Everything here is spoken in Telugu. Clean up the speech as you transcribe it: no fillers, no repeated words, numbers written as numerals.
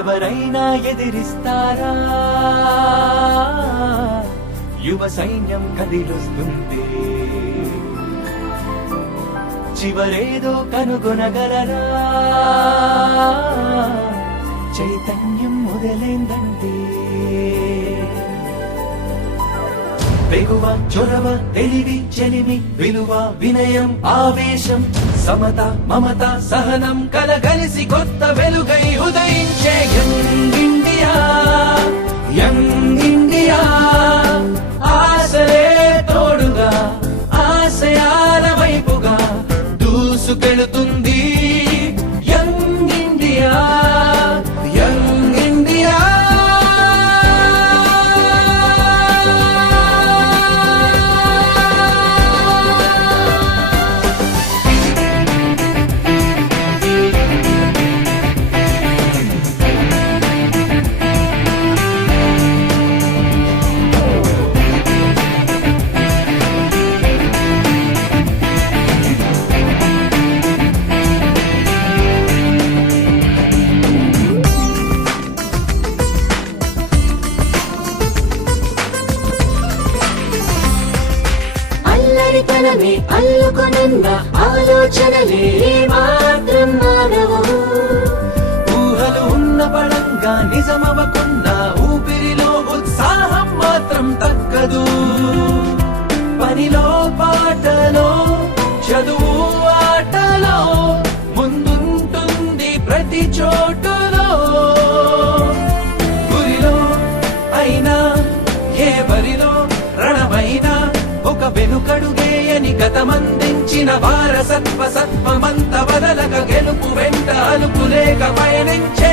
ఎవరైనా ఎదిరిస్తారా యువ సైన్యం కదిలొస్తుంది చివరేదో కనుగొనగలరా చైతన్యం మొదలైందంటే వెగువ చొరవ తెలివి చెలిమి విలువ వినయం ఆవేశం సమత మమత సహనం కలగలిసి కొత్త వెలుగై ఉదయించే యంగ్ ఇండియా యంగ్ ఇండియా ఆశలే తోడుగా ఆశయాల వైపుగా దూసుకెళుతుంది యంగ్ ఇండియా యంగ్ ఇండియా తనమే అల్లుకొనున్న ఆలోచనలే మాత్రం మానవు ఊహలు ఉన్న పడంగా నిజమవకున్నా ఊపిరిలో ఉత్సాహం మాత్రం తగ్గదు పనిలో పాటలో చదువు ఆటలో ముందుంటుంది ప్రతి చోటులో గురిలో అయినా ఏ బరిలో రణమైనా ఒక వెనుకడుగేయని గతమందించిన వారసత్వ సత్వమంత వదలక గెలుపు వెంట అలుపులేక పయనించే